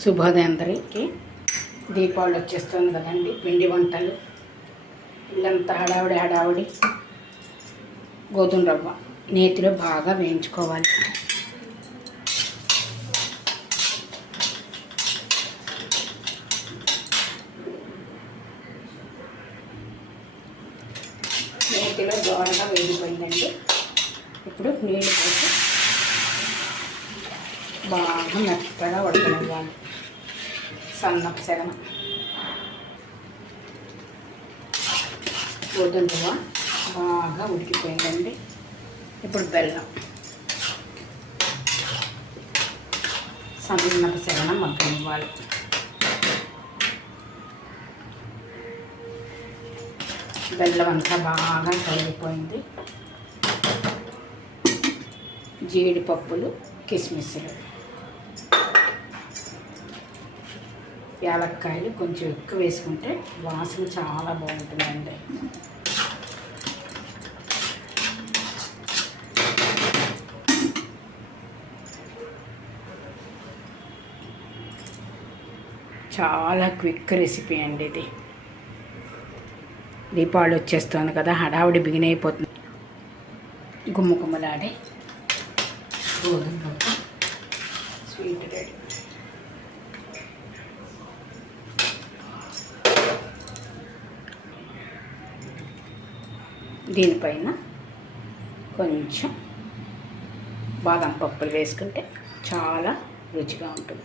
శుభోదయం అందరికీ. దీపావళి వచ్చేస్తుంది కదండి. పిండి వంటలు, ఇల్లంతా హడావుడి. గోధుమ రవ్వ నేతిలో బాగా వేయించుకోవాలి. నేతిలో దోరగా వేగిపోయిందండి. ఇప్పుడు నీళ్ళు పోసి బాగా మెత్తగా ఉడకనివ్వాలి. సన్నపు సెగన గోధుమ రవ్వ బాగా ఉడికిపోయిందండి. ఇప్పుడు బెల్లం సన్నపు సెగన మగ్గనివ్వాలి. బెల్లం అంతా బాగా కరిగిపోయింది. జీడిపప్పులు, కిస్మిస్లు, యాలక్కాయలు కొంచెం ఎక్కువ వేసుకుంటే వాసన చాలా బాగుంటుందండి. చాలా క్విక్ రెసిపీ అండి ఇది. దీపావళి వచ్చేస్తుంది కదా, హడావుడి బిగిన్ అయిపోతుంది. గుమ్మలాడే గోధుమ రవ్వ స్వీట్ రెడీ. దీనిపైన కొంచెం బాదం పప్పులు వేసుకుంటే చాలా రుచిగా ఉంటుంది.